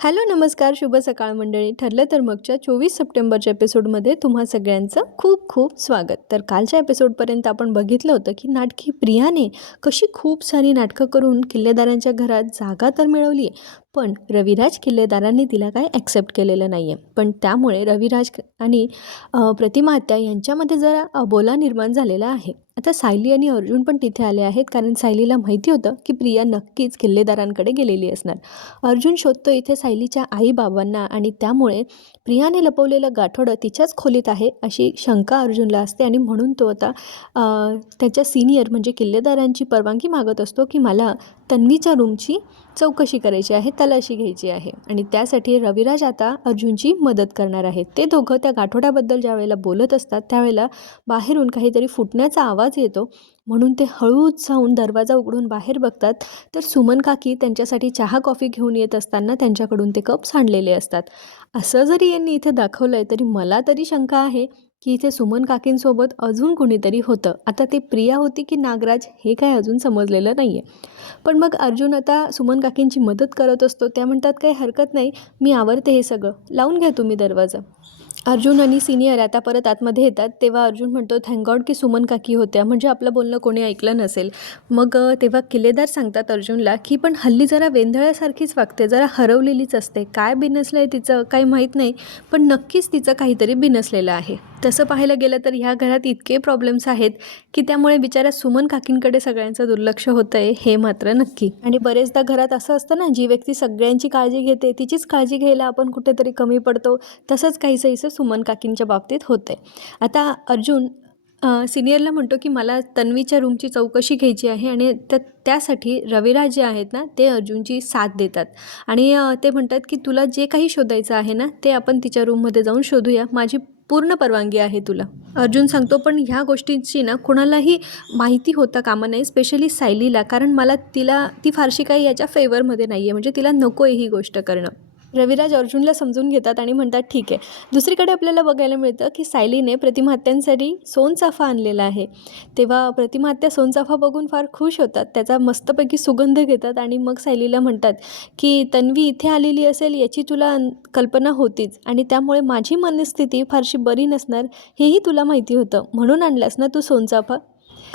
Hello नमस्कार शुभ सकाळ मंडळी. ठरलं तर मगच्या चोवीस सप्टेंबरच्या एपिसोडमध्ये तुम्हा सगळ्यांचं खूप खूप स्वागत. तर कालच्या एपिसोडपर्यंत आपण बघितलं होतं की नाटकी प्रियाने कशी खूप सारी नाटकं करून किल्लेदारांच्या घरात जागा तर मिळवली आहे पण रविराज किल्लेदारांनी तिला काय ॲक्सेप्ट केलेलं नाही आहे पण त्यामुळे रविराज आणि प्रतिमा आत्या यांच्यामध्ये जरा अबोला निर्माण झालेला आहे. आता सायली आणि अर्जुन पण तिथे आले आहेत कारण सायलीला माहिती होतं की प्रिया नक्कीच किल्लेदारांकडे गेलेली असणार. अर्जुन शोधतो इथे सायलीच्या आईबाबांना आणि त्यामुळे प्रियाने लपवलेलं गाठोडं तिच्याच खोलीत आहे अशी शंका अर्जुनला असते आणि म्हणून तो आता त्याच्या सिनियर म्हणजे किल्लेदारांची परवानगी मागत असतो की मला तन्वीच्या रूमची चौकशी करायची आहे तलाशी घ्यायची आहे. आणि त्यासाठी रविराज आता अर्जुनची मदत करणार आहेत ते दोघं त्या गाठोड्याबद्दल ज्या वेळेला बोलत असतात त्यावेळेला बाहेरून काहीतरी फुटण्याचा आवाज येतो. म्हणून ते हळूच जाऊन दरवाजा उघडून बाहेर बघतात. तर सुमन काकी त्यांच्यासाठी चहा कॉफी घेऊन येत असताना त्यांच्याकडून ते कप सांडलेले असतात. असं जरी यांनी इथे दाखवलं आहे तरी मला तरी शंका आहे की इथे सुमन काकींसोबत अजून कुणीतरी होतं. आता ते प्रिया होती की नागराज हे काय अजून समजलेलं नाही आहे पण मग अर्जुन आता सुमन काकींची मदत करत असतो. त्या म्हणतात काही हरकत नाही. मी आवरते हे सगळं. लावून घ्या तुम्ही दरवाजा. अर्जुन आणि सिनियर आता परत आतमध्ये येतात. तेव्हा अर्जुन म्हणतो थँक गॉड की सुमन काकी होत्या. म्हणजे आपलं बोलणं कोणी ऐकलं नसेल. मग तेव्हा किल्लेदार सांगतात अर्जुनला की पण हल्ली जरा वेंधळ्यासारखीच वागते. जरा हरवलेलीच असते. काय बिनसलं आहे तिचं? काही माहीत नाही. पण नक्कीच तिचं काहीतरी बिनसलेलं आहे. तसं पाहायला गेलं तर ह्या घरात इतके प्रॉब्लेम्स आहेत की त्यामुळे बिचाऱ्या सुमन काकींकडे सगळ्यांचं दुर्लक्ष होतं आहे हे मात्र नक्की. आणि बरेचदा घरात असं असतं ना जी व्यक्ती सगळ्यांची काळजी घेते तिचीच काळजी घ्यायला आपण कुठेतरी कमी पडतो. तसंच काहीसं हिचं सुमन काकींच्या बाबतीत होतं आहे आता अर्जुन सिनियरला म्हणतो की मला तन्वीच्या रूमची चौकशी घ्यायची आहे आणि त्या त्यासाठी रविराज जे आहेत ना ते अर्जुनची साथ देतात. आणि ते म्हणतात की तुला जे काही शोधायचं आहे ना ते आपण तिच्या रूममध्ये जाऊन शोधूया. माझी पूर्ण परवानगी आहे तुला. अर्जुन सांगतो पण ह्या गोष्टींची ना कुणालाही माहिती होता कामा नाही स्पेशली सायलीला. कारण मला तिला ती फारशी काही याच्या फेवरमध्ये नाही आहे म्हणजे तिला नको आहे ही गोष्ट करणं. रविराज अर्जुनला समजून घेतात आणि म्हणतात ठीक आहे. दुसरीकडे आपल्याला बघायला मिळतं की सायलीने प्रतिमात्यांसाठी सोनचाफा आणलेला आहे. तेव्हा प्रतिमात्या सोनचाफा बघून फार खुश होतात. त्याचा मस्तपैकी सुगंध घेतात आणि मग सायलीला म्हणतात की तन्वी इथे आलेली असेल याची तुला कल्पना होतीच आणि त्यामुळे माझी मनस्थिती फारशी बरी नसणार हेही तुला माहिती होतं. म्हणून आणलास ना तू सोनचाफा?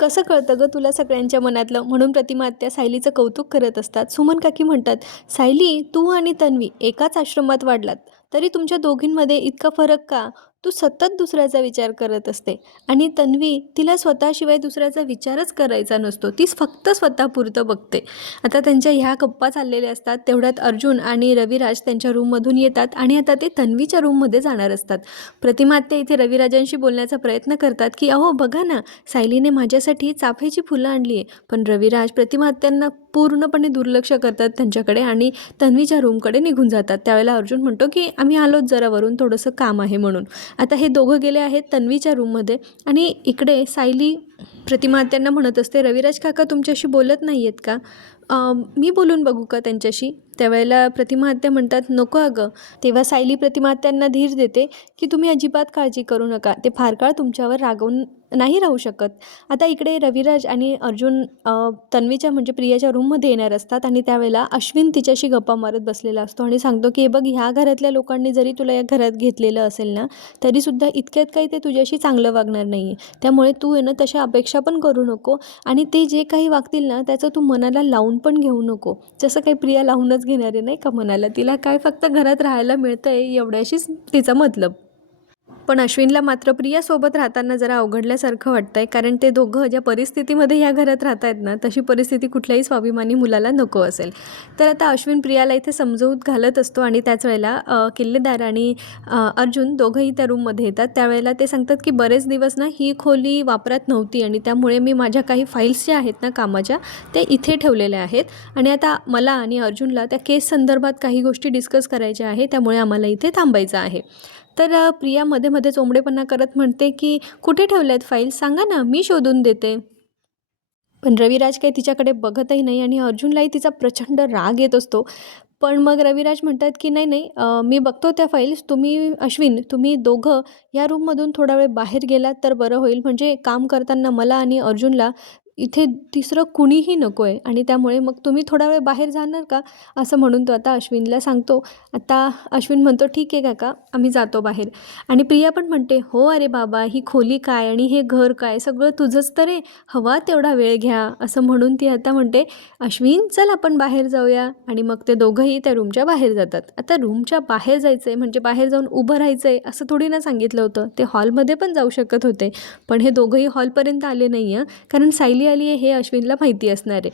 कसं कळतं गं तुला सगळ्यांच्या मनातलं? म्हणून प्रतिमा आत्या सायलीचं कौतुक करत असतात. सुमन काकी म्हणतात सायली तू आणि तन्वी एकाच आश्रमात वाढलात. तरी तुमच्या दोघींमध्ये इतका फरक का? तू सतत दुसऱ्याचा विचार करत असते. आणि तन्वी तिला स्वतःशिवाय दुसऱ्याचा विचारच करायचा नसतो. तीच फक्त स्वतःपुरतं बघते. आता त्यांच्या ह्या गप्पा चाललेल्या असतात. तेवढ्यात अर्जुन आणि रविराज त्यांच्या रूममधून येतात आणि आता ते तन्वीच्या रूममध्ये जाणार असतात. प्रतिमा ते इथे रविराजांशी बोलण्याचा प्रयत्न करतात की अहो बघा ना सायलीने माझ्यासाठी चाफ्याची फुलं आणली आहे पण रविराज प्रतिमात्यांना पूर्णपणे दुर्लक्ष करतात त्यांच्याकडे आणि तन्वीच्या रूमकडे निघून जातात. त्यावेळेला अर्जुन म्हणतो की आम्ही आलोच जरा वरून थोडंसं काम आहे म्हणून. आता हे दोघं गेले आहेत तन्वीच्या रूममध्ये. आणि इकडे सायली प्रतिमा त्यांना म्हणत असते रविराज काका तुमच्याशी बोलत नाही आहेत का मी बोलून बघू का त्यांच्याशी? त्यावेळेला प्रतिमहत्या म्हणतात नको अगं. तेव्हा सायली प्रतिमहत्यांना धीर देते की तुम्ही अजिबात काळजी करू नका. ते फार काळ तुमच्यावर रागवून नाही राहू शकत. आता इकडे रविराज आणि अर्जुन तन्वीच्या म्हणजे प्रियाच्या रूममध्ये येणार असतात आणि त्यावेळेला अश्विन तिच्याशी गप्पा मारत बसलेला असतो आणि सांगतो की हे बघ ह्या घरातल्या लोकांनी जरी तुला या घरात घेतलेलं असेल ना तरीसुद्धा इतक्यात काही ते तुझ्याशी चांगलं वागणार नाही आहे त्यामुळे तू आहे ना तशा अपेक्षा पण करू नको आणि ते जे काही वागतील ना त्याचं तू मनाला लावून पण घेऊ नको. जसं काही प्रिया लावूनच घेणारी नाही का मनाला तिला काय फक्त घरात राहायला मिळतं आहे एवढ्याशीच तिचा मतलब. पण अश्विनला मात्र प्रियासोबत राहताना जरा अवघडल्यासारखं वाटतंय कारण ते दोघं ज्या परिस्थितीमध्ये ह्या घरात राहत आहेत ना तशी परिस्थिती कुठल्याही स्वाभिमानी मुलाला नको असेल. तर आता अश्विन प्रियाला इथे समजवूत घालत असतो आणि त्याच वेळेला किल्लेदार आणि अर्जुन दोघंही त्या रूममध्ये येतात. त्यावेळेला ते सांगतात की बरेच दिवस ना ही खोली वापरात नव्हती आणि त्यामुळे मी माझ्या काही फाईल्स ज्या आहेत ना कामाच्या ते इथे ठेवलेल्या आहेत. आणि आता मला आणि अर्जुनला त्या केस संदर्भात काही गोष्टी डिस्कस करायच्या आहे त्यामुळे आम्हाला इथे थांबायचं आहे. तर प्रिया मध्ये मध्ये चोंबडेपणा करत म्हणते की कुठे ठेवल्या आहेत फाईल? सांगा ना मी शोधून देते. पण रविराज काही तिच्याकडे बघतही नाही आणि अर्जुनलाही तिचा प्रचंड राग येत असतो. पण मग रविराज म्हणतात की नाही नाही मी बघतो त्या फाईल्स. तुम्ही अश्विन तुम्ही दोघं या रूममधून थोडा वेळ बाहेर गेलात तर बरं होईल. म्हणजे काम करताना मला आणि अर्जुनला इथे तिसरं कुणीही नको आहे आणि त्यामुळे मग तुम्ही थोडा वेळ बाहेर जाणार का? असं म्हणून तो आता अश्विनला सांगतो. आता अश्विन म्हणतो ठीक आहे काका आम्ही जातो बाहेर. आणि प्रिया पण म्हणते हो अरे बाबा ही खोली काय आणि हे घर काय? सगळं तुझंच तर आहे. हवा तेवढा वेळ घ्या. असं म्हणून ती आता म्हणते अश्विन चल आपण बाहेर जाऊया. आणि मग ते दोघंही त्या रूमच्या बाहेर जातात. आता रूमच्या बाहेर जायचं आहे म्हणजे बाहेर जाऊन उभं राहायचं आहे असं थोडी ना सांगितलं होतं. ते हॉलमध्ये पण जाऊ शकत होते. पण हे दोघंही हॉलपर्यंत आले नाही आहे कारण सायली आली आहे हे अश्विनला माहिती असणार आहे.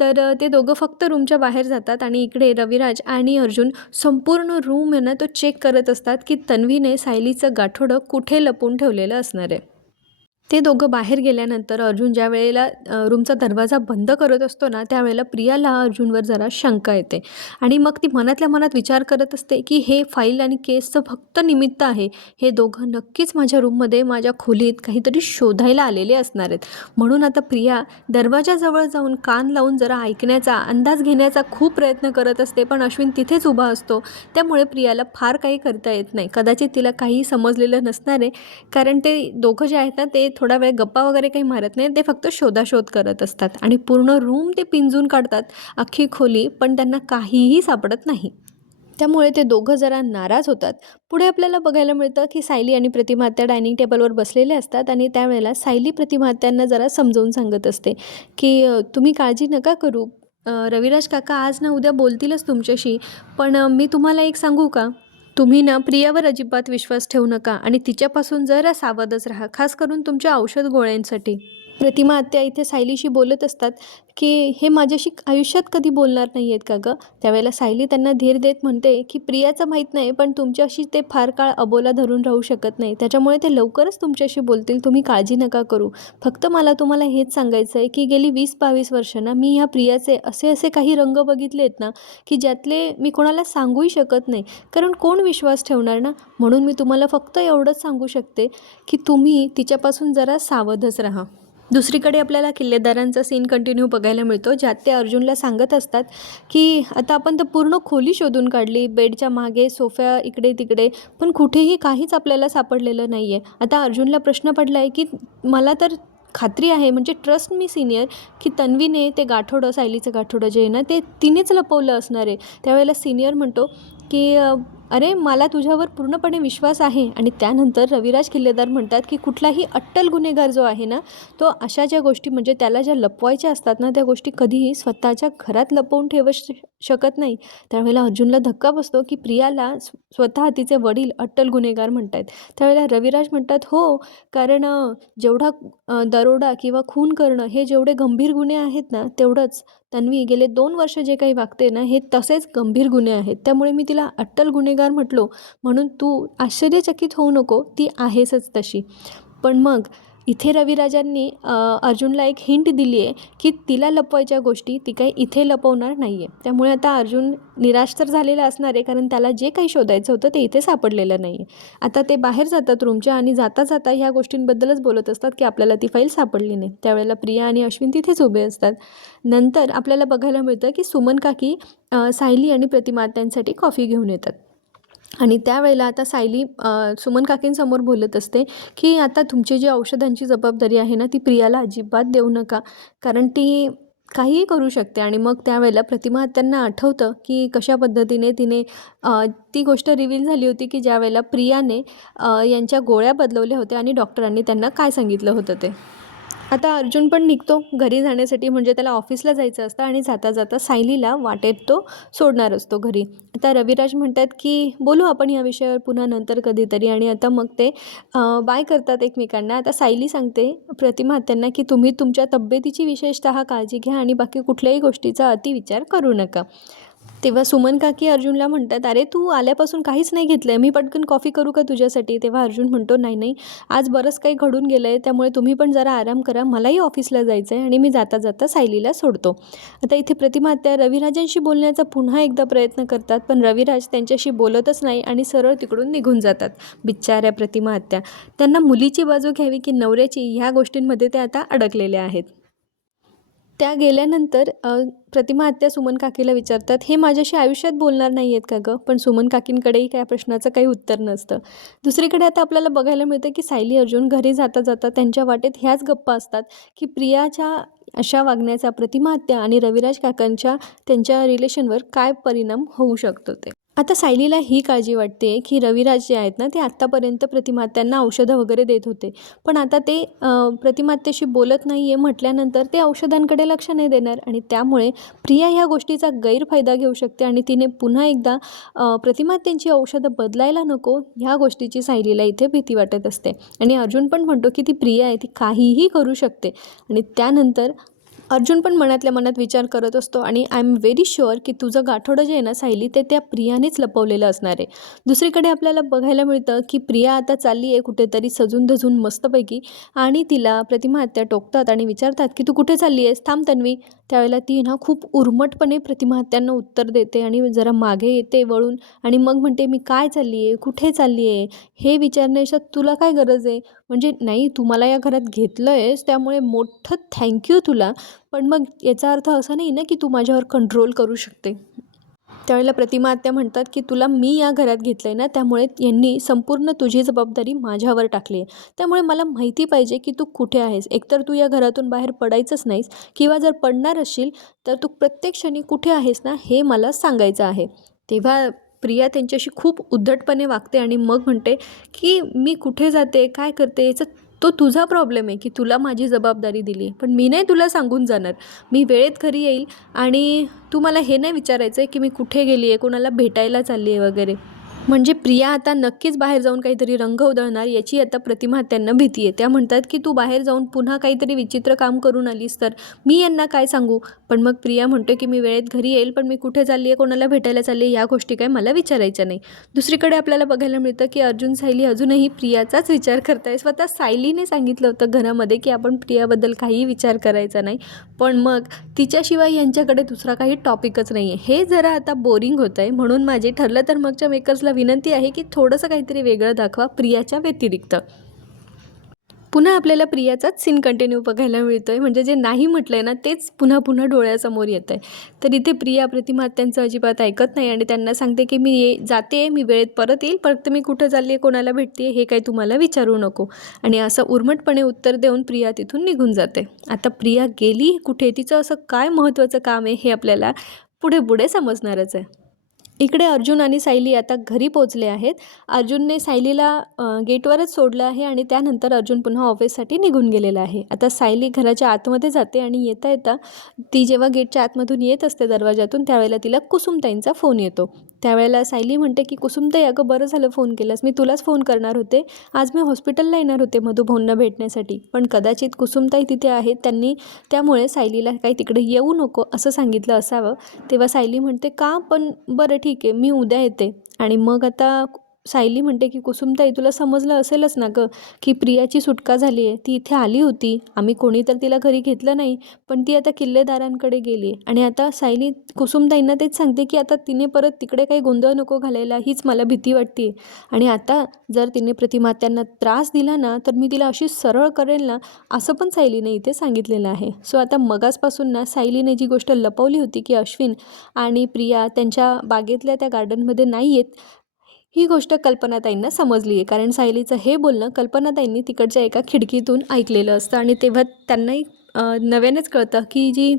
तर ते दोघं फक्त रूमच्या बाहेर जातात आणि इकडे रविराज आणि अर्जुन संपूर्ण रूम आहे ना तो चेक करत असतात की तन्वीने सायलीचं गाठोडं कुठे लपून ठेवलेलं असणार आहे. ते दोघं बाहेर गेल्यानंतर अर्जुन ज्या वेळेला रूमचा दरवाजा बंद करत असतो ना त्यावेळेला प्रियाला अर्जुनवर जरा शंका येते. आणि मग ती मनातल्या मनात विचार करत असते की हे फाईल आणि केसचं फक्त निमित्त आहे. हे दोघं नक्कीच माझ्या रूममध्ये माझ्या खोलीत काहीतरी शोधायला आलेले असणार आहेत. म्हणून आता प्रिया दरवाजाजवळ जाऊन कान लावून जरा ऐकण्याचा अंदाज घेण्याचा खूप प्रयत्न करत असते पण अश्विन तिथेच उभा असतो. त्यामुळे प्रियाला फार काही करता येत नाही. कदाचित तिला काही समजलेलं नसणार आहे. कारण ते दोघं जे आहेत ना ते थोडा वेळ गप्पा वगैरे काही मारत नाही ते फक्त शोधाशोध करत असतात. आणि पूर्ण रूम ते पिंजून काढतात अख्खी खोली पण त्यांना काहीही सापडत नाही. त्यामुळे ते दोघं जरा नाराज होतात. पुढे आपल्याला बघायला मिळतं की सायली आणि प्रतिमा त्या डायनिंग टेबलवर बसलेले असतात आणि त्यावेळेला सायली प्रतिमा त्यांना जरा समजावून सांगत असते की तुम्ही काळजी नका करू. रविराज काका आज ना उद्या बोलतीलच तुमच्याशी पण मी तुम्हाला एक सांगू का? तुम्ही ना प्रियावर अजिबात विश्वास ठेवू नका आणि तिच्यापासून जरा सावधच राहा खास करून तुमच्या औषध गोळ्यांसाठी. प्रतिमा आत्या इथे सायलीशी बोलत असतात की हे माझ्याशी आयुष्यात कधी बोलणार नाही आहेत का गं? त्यावेळेला सायली त्यांना धीर देत म्हणते की प्रियाचं माहीत नाही पण तुमच्याशी ते फार काळ अबोला धरून राहू शकत नाही. त्याच्यामुळे ते लवकरच तुमच्याशी बोलतील. तुम्ही काळजी नका करू. फक्त मला तुम्हाला हेच सांगायचं आहे की गेली वीस बावीस वर्षांना ना मी ह्या प्रियाचे असे असे काही रंग बघितले आहेत ना की ज्यातले मी कोणाला सांगूही शकत नाही. कारण कोण विश्वास ठेवणार ना? म्हणून मी तुम्हाला फक्त एवढंच सांगू शकते की तुम्ही तिच्यापासून जरा सावधच राहा. दुसरीकडे आपल्याला किल्लेदारांचा सीन कंटिन्यू बघायला मिळतो ज्यात ते अर्जुनला सांगत असतात की आता आपण तर पूर्ण खोली शोधून काढली बेडच्या मागे सोफ्या इकडे तिकडे पण कुठेही काहीच आपल्याला सापडलेलं नाही आहे आता अर्जुनला प्रश्न पडला आहे की मला तर खात्री आहे म्हणजे ट्रस्ट मी सिनियर की तन्वीने ते गाठोडं सायलीचं गाठोडं जे आहे ना ते तिनेच लपवलं असणार आहे. त्यावेळेला सिनियर म्हणतो की अरे मला तुझ्यावर पूर्णपणे विश्वास आहे. आणि त्यानंतर रविराज किल्लेदार म्हणतात की कुठलाही अट्टल गुन्हेगार जो आहे ना तो अशा ज्या गोष्टी म्हणजे त्याला ज्या लपवायच्या असतात ना त्या गोष्टी कधीही स्वतःच्या घरात लपवून ठेवू श शकत नाही. त्यावेळेला अर्जुनला धक्का बसतो की प्रियाला स्वतः तिचे वडील अट्टल गुन्हेगार म्हणत आहेत त्यावेळेला रविराज म्हणतात हो कारण जेवढा दरोडा किंवा खून करणं हे जेवढे गंभीर गुन्हे आहेत ना तेवढंच. तन्वी गेले दोन वर्ष जे काही वागते ना हे तसेच गंभीर गुन्हे आहेत. त्यामुळे मी तिला अट्टल गुन्हेगार म्हटलो म्हणून तू आश्चर्यचकित होऊ नको ती आहेसच तशी. पण मग इथे रविराजांनी अर्जुनला एक हिंट दिली आहे की तिला लपवायच्या गोष्टी ती काही इथे लपवणार नाही आहे त्यामुळे आता अर्जुन निराश तर झालेला असणार आहे कारण त्याला जे काही शोधायचं होतं ते इथे सापडलेलं नाही आहे आता ते बाहेर जातात रूमच्या आणि जाता जाता ह्या गोष्टींबद्दलच बोलत असतात की आपल्याला ती फाईल सापडली नाही. त्यावेळेला प्रिया आणि अश्विन तिथेच उभे असतात. नंतर आपल्याला बघायला मिळतं की सुमन काकी सायली आणि प्रतिमा त्यांसाठी कॉफी घेऊन येतात. आणि त्यावेळेला आता सायली सुमन काकींसमोर बोलत असते की आता तुमची जी औषधांची जबाबदारी आहे ना ती प्रियाला अजिबात देऊ नका. कारण ती काहीही करू शकते. आणि मग त्यावेळेला प्रतिमा त्यांना आठवतं की कशा पद्धतीने तिने ती गोष्ट रिव्हील झाली होती की ज्यावेळेला प्रियाने यांच्या गोळ्या बदलवल्या होत्या आणि डॉक्टरांनी त्यांना काय सांगितलं होतं ते. आता अर्जुन पण निघतो घरी जाण्यासाठी म्हणजे त्याला ऑफिसला जायचं असतं आणि जाता जाता सायलीला वाटेत तो सोडणार असतो घरी. आता रविराज म्हणतात की बोलू आपण या विषयावर पुन्हा नंतर कधीतरी. आणि आता मग ते बाय करतात एकमेकांना. आता सायली सांगते प्रतिमा त्यांना की तुम्ही तुमच्या तब्येतीची विशेषतः काळजी घ्या आणि बाकी कुठल्याही गोष्टीचा अतिविचार करू नका. तेव्हा सुमन काकी अर्जुनला म्हणतात अरे तू आल्यापासून काहीच नाही घेतलं आहे मी पटकन कॉफी करू का तुझ्यासाठी? तेव्हा अर्जुन म्हणतो नाही नाही. आज बरंच काही घडून गेलं आहे त्यामुळे तुम्ही पण जरा आराम करा. मलाही ऑफिसला जायचं आहे आणि मी जाता जाता सायलीला सोडतो. आता इथे प्रतिमा त्या रविराजांशी बोलण्याचा पुन्हा एकदा प्रयत्न करतात पण रविराज त्यांच्याशी बोलतच नाही आणि सरळ तिकडून निघून जातात. बिचाऱ्या प्रतिमा हत्या. त्यांना मुलीची बाजू घ्यावी की नवऱ्याची ह्या गोष्टींमध्ये ते आता अडकलेले आहेत. त्या गेल्यानंतर प्रतिमा आत्या सुमन काकीला विचारतात हे माझ्याशी आयुष्यात बोलणार नाही आहेत का गं? पण सुमन काकींकडेही काय प्रश्नाचं काही उत्तर नसतं. दुसरीकडे आता आपल्याला बघायला मिळतं की सायली अर्जुन घरी जाता जाता त्यांच्या वाटेत ह्याच गप्पा असतात की प्रियाच्या अशा वागण्याचा प्रतिमा आत्या आणि रविराज काकांच्या त्यांच्या रिलेशनवर काय परिणाम होऊ शकतो ते. आता सायलीला ही काळजी वाटते की रविराज जे आहेत ना ते आत्तापर्यंत प्रतिमात्यांना औषधं वगैरे देत होते. पण आता ते प्रतिमात्याशी बोलत नाही आहे म्हटल्यानंतर ते औषधांकडे लक्ष नाही देणार आणि त्यामुळे प्रिया ह्या गोष्टीचा गैरफायदा घेऊ शकते आणि तिने पुन्हा एकदा प्रतिमात्यांची औषधं बदलायला नको ह्या गोष्टीची सायलीला इथे भीती वाटत असते. आणि अर्जुन पण म्हणतो की ती प्रिया आहे ती काहीही करू शकते. आणि त्यानंतर अर्जुन पण मनातल्या मनात विचार करत असतो आणि आय एम व्हेरी शुअर की तुझं गाठोडं जे आहे ना सायली ते त्या प्रियानेच लपवलेलं असणार आहे. दुसरीकडे आपल्याला बघायला मिळतं की प्रिया आता चालली आहे कुठेतरी सजून धजून मस्तपैकी आणि तिला प्रतिमा हत्या टोकतात आणि विचारतात की तू कुठे चालली आहेस? थांब तन्वी. त्यावेळेला ती ना खूप उर्मटपणे प्रतिमहत्यांना उत्तर देते आणि जरा मागे येते वळून आणि मग म्हणते मी काय चालली आहे कुठे चालली आहे हे विचारण्याच्या तुला काय गरज आहे? म्हणजे नाही तू मला या घरात घेतलं आहेस त्यामुळे मोठं थँक्यू तुला पण मग याचा अर्थ असा नाही ना की तू माझ्यावर कंट्रोल करू शकते. त्यावेळेला प्रतिमा आत्या म्हणतात की तुला मी या घरात घेतलं आहे ना त्यामुळे यांनी संपूर्ण तुझी जबाबदारी माझ्यावर टाकली आहे. त्यामुळे मला माहिती पाहिजे की तू कुठे आहेस. एकतर तू या घरातून बाहेर पडायचंच नाहीस किंवा जर पडणार असशील तर तू प्रत्येक क्षणी कुठे आहेस ना हे मला सांगायचं आहे. तेव्हा प्रिया त्यांच्याशी खूप उद्धटपणे वागते आणि मग म्हणते की मी कुठे जाते? काय करते? याचं तो तुझा प्रॉब्लेम आहे की तुला माझी जबाबदारी दिली आहे. पण मी नाही तुला सांगून जाणार. मी वेळेत घरी येईल आणि तू मला हे नाही विचारायचं आहे की मी कुठे गेली आहे कोणाला भेटायला चालली आहे वगैरे. म्हणजे प्रिया आता नक्कीच बाहेर जाऊन काहीतरी रंग उधळणार याची आता प्रतिमा त्यांना भीती आहे. त्या म्हणतात की तू बाहेर जाऊन पुन्हा काहीतरी विचित्र काम करून आलीस तर मी यांना काय सांगू? पण मग प्रिया म्हणतो की मी वेळेत घरी येईल पण मी कुठे चालली आहे कोणाला भेटायला चालली आहे या गोष्टी काय मला विचारायच्या नाही. दुसरीकडे आपल्याला बघायला मिळतं की अर्जुन सायली अजूनही प्रियाचाच विचार करताय. स्वतः सायलीने सांगितलं होतं घरामध्ये की आपण प्रियाबद्दल काहीही विचार करायचा नाही. पण मग तिच्याशिवाय यांच्याकडे दुसरा काही टॉपिकच नाही आहे हे जरा आता बोरिंग होतं आहे म्हणून माझे ठरलं तर मगच्या मेकर्सला विनंती आहे की थोडंसं काहीतरी वेगळं दाखवा प्रियाच्या व्यतिरिक्त. पुन्हा आपल्याला प्रियाचाच सीन कंटिन्यू बघायला मिळतो आहे म्हणजे जे नाही म्हटलं आहे ना तेच पुन्हा पुन्हा डोळ्यासमोर येतं आहे तर इथे प्रिया प्रतिमा त्यांचं अजिबात ऐकत नाही आणि त्यांना सांगते की मी ये जाते मी वेळेत परत येईल परत मी कुठं चालली आहे कोणाला भेटते हे काही तुम्हाला विचारू नको. आणि असं उर्मटपणे उत्तर देऊन प्रिया तिथून निघून जाते. आता प्रिया गेली कुठे? तिचं असं काय महत्त्वाचं काम आहे हे आपल्याला पुढे पुढे समजणारच आहे. इकडे अर्जुन आणि सायली आता घरी पोचले आहेत. अर्जुनने सायलीला गेटवरच सोडलं आहे आणि त्यानंतर अर्जुन पुन्हा ऑफिससाठी निघून गेलेला आहे. आता सायली घराच्या आतमध्ये जाते आणि येता येता ती जेव्हा गेटच्या आतमधून येत असते दरवाजातून त्यावेळेला तिला कुसुमताईंचा फोन येतो. त्यावेळेला सायली म्हणते की कुसुमताई अगं बरं झालं फोन केलास. मी तुलाच फोन करणार होते. आज मी हॉस्पिटलला येणार होते मधुभाऊंना भेटण्यासाठी. पण कदाचित कुसुमताई तिथे आहेत. त्यांनी त्यामुळे सायलीला काही तिकडे येऊ नको असं सांगितलं असावं. तेव्हा सायली म्हणते का? पण बरं ठीक आहे. मी उद्या येते. आणि मग आता सायली म्हणते की कुसुमताई तुला समजलं असेलच ना गं की प्रियाची सुटका झाली आहे. ती इथे आली होती. आम्ही कोणी तर तिला घरी घेतलं नाही पण ती आता किल्लेदारांकडे गेली आहे. आणि आता सायली कुसुमताईंना तेच सांगते की आता तिने परत तिकडे काही गोंधळ नको घालायला हीच मला भीती वाटते. आणि आता जर तिने प्रतिमात्यांना त्रास दिला ना तर मी तिला अशी सरळ करेल ना असं पण सायलीने इथे सांगितलेलं आहे. सो आता मगासपासून ना सायलीने जी गोष्ट लपवली होती की अश्विन आणि प्रिया त्यांच्या बागेतल्या त्या गार्डनमध्ये नाही आहेत ही गोष्ट कल्पनाताईंना समजली आहे. कारण सायलीचं हे बोलणं कल्पनाताईंनी तिकडच्या एका खिडकीतून ऐकलेलं असतं. आणि तेव्हा त्यांनाही नव्यानेच कळतं की जी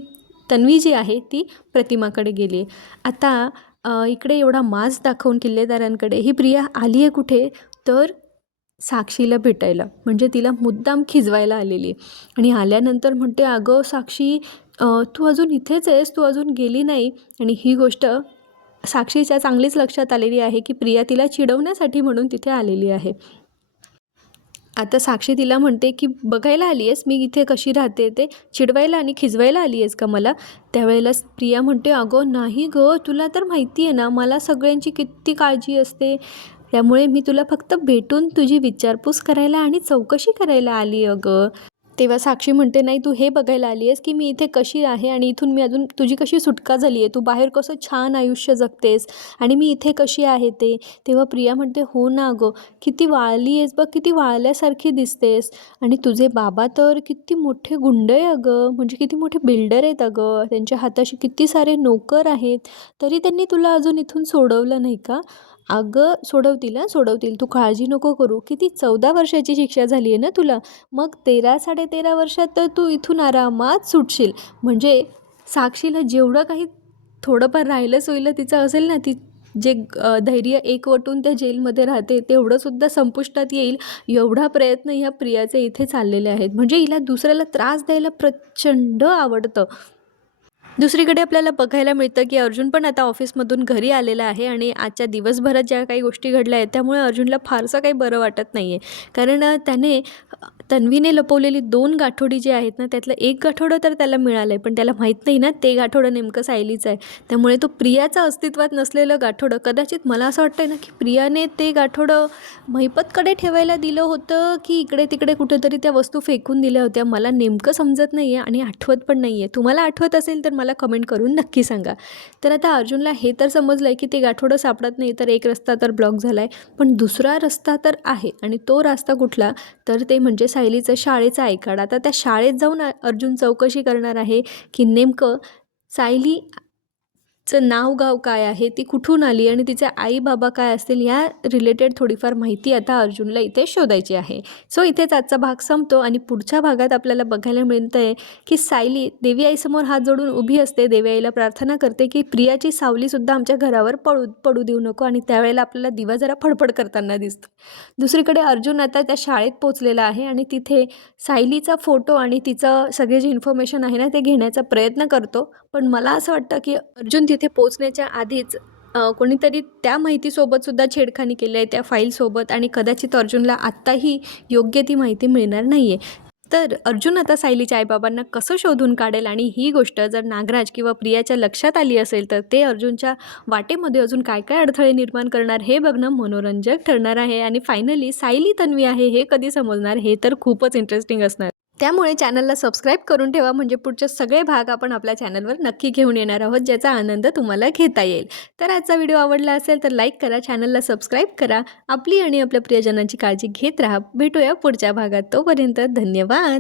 तन्वी जी आहे ती प्रतिमाकडे गेली आहे. आता इकडे एवढा मास दाखवून किल्लेदारांकडे ही प्रिया आली आहे कुठे? तर साक्षीला भेटायला. म्हणजे तिला मुद्दाम खिजवायला आलेली आहे. आणि आल्यानंतर म्हणते अगं साक्षी तू अजून इथेच आहेस? तू अजून गेली नाही? आणि ही गोष्ट साक्षीच्या चांगलीच लक्षात आलेली आहे की प्रिया तिला चिडवण्यासाठी म्हणून तिथे आलेली आहे. आता साक्षी तिला म्हणते की बघायला आली आहेस मी इथे कशी राहते ते? चिडवायला आणि खिजवायला आली आहेस का मला? त्यावेळेला प्रिया म्हणते अगं नाही गं तुला तर माहिती आहे ना मला सगळ्यांची किती काळजी असते. त्यामुळे मी तुला फक्त भेटून तुझी विचारपूस करायला आणि चौकशी करायला आली अगं तेव्हा साक्षी म्हणते नाही तू हे बघायला आली आहेस की मी इथे कशी आहे आणि इथून मी अजून तुझी कशी सुटका झाली आहे तू बाहेर कसं छान आयुष्य जगतेस आणि मी इथे कशी आहे ते? तेव्हा प्रिया म्हणते हो ना अगं किती वाळली आहेस बघ किती वाळल्यासारखी दिसतेस. आणि तुझे बाबा तर किती मोठे गुंड आहे अगं म्हणजे किती मोठे बिल्डर आहेत अगं. त्यांच्या हाताशी किती सारे नोकर आहेत. तरी त्यांनी तुला अजून इथून सोडवलं नाही का? अगं सोडवतील हां सोडवतील. तू काळजी नको करू. किती चौदा वर्षाची शिक्षा झाली आहे ना तुला. मग तेरा साडेतेरा वर्षात तर तू इथून आरामात सुटशील. म्हणजे साक्षीला जेवढं काही थोडंफार राहिलं सोयलं तिचं असेल ना ती जे धैर्य एकवटून त्या जेलमध्ये राहते तेवढंसुद्धा संपुष्टात येईल. एवढा प्रयत्न ह्या प्रियाचे इथे चाललेले आहेत. म्हणजे हिला दुसऱ्याला त्रास द्यायला प्रचंड आवडतं. दुसरीकडे आपल्याला बघायला मिळतं की अर्जुन पण आता ऑफिसमधून घरी आलेला आहे आणि आजच्या दिवसभरात ज्या काही गोष्टी घडल्या आहेत त्यामुळे अर्जुनला फारसं काही बरं वाटत नाही आहे कारण त्याने तन्वीने लपवलेली दोन गाठोडी जे आहेत ना त्यातलं एक गाठोडं तर त्याला मिळालं आहे पण त्याला माहीत नाही ना ते गाठोडं नेमकं सायलीचं आहे. त्यामुळे तो प्रियाचं अस्तित्वात नसलेलं गाठोडं कदाचित मला असं वाटतं ना की प्रियाने ते गाठोडं महिपतकडे ठेवायला दिलं होतं की इकडे तिकडे कुठेतरी त्या वस्तू फेकून दिल्या होत्या मला नेमकं समजत नाही आहे आणि आठवत पण नाही आहे तुम्हाला आठवत असेल तर मला कमेंट करून नक्की सांगा. तर आता अर्जुनला हे तर समजलं आहे की ते गाठोडं सापडत नाही तर एक रस्ता तर ब्लॉक झाला आहे पण दुसरा रस्ता तर आहे आणि तो रस्ता कुठला? तर ते म्हणजे सायलीचं शाळेचं ऐकाड. आता त्या शाळेत जाऊन अर्जुन चौकशी करणार आहे की नेमकं सायली चं नाव गाव काय आहे ती कुठून आली आणि तिचे आई बाबा काय असतील या रिलेटेड थोडीफार माहिती आता अर्जुनला इथे शोधायची आहे. सो इथेच आजचा भाग संपतो आणि पुढच्या भागात आपल्याला बघायला मिळतं आहे की सायली देवी आईसमोर हात जोडून उभी असते. देवी आईला प्रार्थना करते की प्रियाची सावलीसुद्धा आमच्या घरावर पडू पडू देऊ नको आणि त्यावेळेला आपल्याला दिवा जरा फडफड करताना दिसतो. दुसरीकडे अर्जुन आता त्या शाळेत पोचलेला आहे आणि तिथे सायलीचा फोटो आणि तिचं सगळे जे इन्फॉर्मेशन आहे ना ते घेण्याचा प्रयत्न करतो. पण मला असं वाटतं की अर्जुन तिथे तिथे पोचण्याच्या आधीच कोणीतरी त्या माहितीसोबतसुद्धा छेडखानी केली आहे त्या फाईलसोबत आणि कदाचित अर्जुनला आत्ताही योग्य ती माहिती मिळणार नाही आहे तर अर्जुन आता सायलीच्या आईबाबांना कसं शोधून काढेल आणि ही गोष्ट जर नागराज किंवा प्रियाच्या लक्षात आली असेल तर ते अर्जुनच्या वाटेमध्ये अजून काय काय अडथळे निर्माण करणार हे बघणं मनोरंजक ठरणार आहे. आणि फायनली सायली तन्वी आहे हे कधी समजणार हे तर खूपच इंटरेस्टिंग असणार. त्यामुळे चॅनलला सबस्क्राईब करून ठेवा म्हणजे पुढचे सगळे भाग आपण आपल्या चॅनलवर नक्की घेऊन येणार आहोत ज्याचा आनंद तुम्हाला घेता येईल. तर आजचा व्हिडिओ आवडला असेल तर लाईक करा चॅनलला सबस्क्राईब करा. आपली आणि आपल्या प्रियजनांची काळजी घेत राहा. भेटूया पुढच्या भागात. तोपर्यंत धन्यवाद!